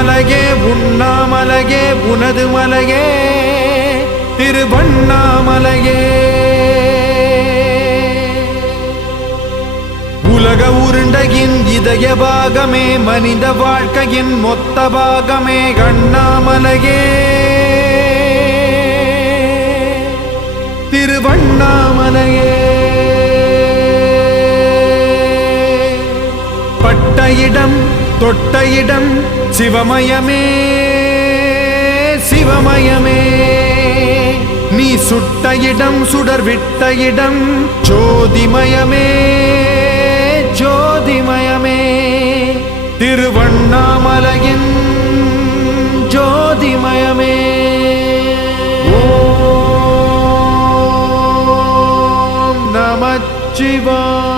மலையே உண்ணாமலையே உனது மலையே திருவண்ணாமலையே. உலக உருண்டையின் இதய பாகமே மனித வாழ்க்கையின் மொத்த பாகமே அண்ணாமலையே திருவண்ணாமலையே. பட்ட இடம் தொட்ட இடம் சிவமயமே சிவமயமே. நீ சுட்ட இடம் சுடர் விட்ட இடம் ஜோதிமயமே ஜோதிமயமே. திருவண்ணாமலையின் ஜோதிமயமே. ஓம் நமச்சிவாய.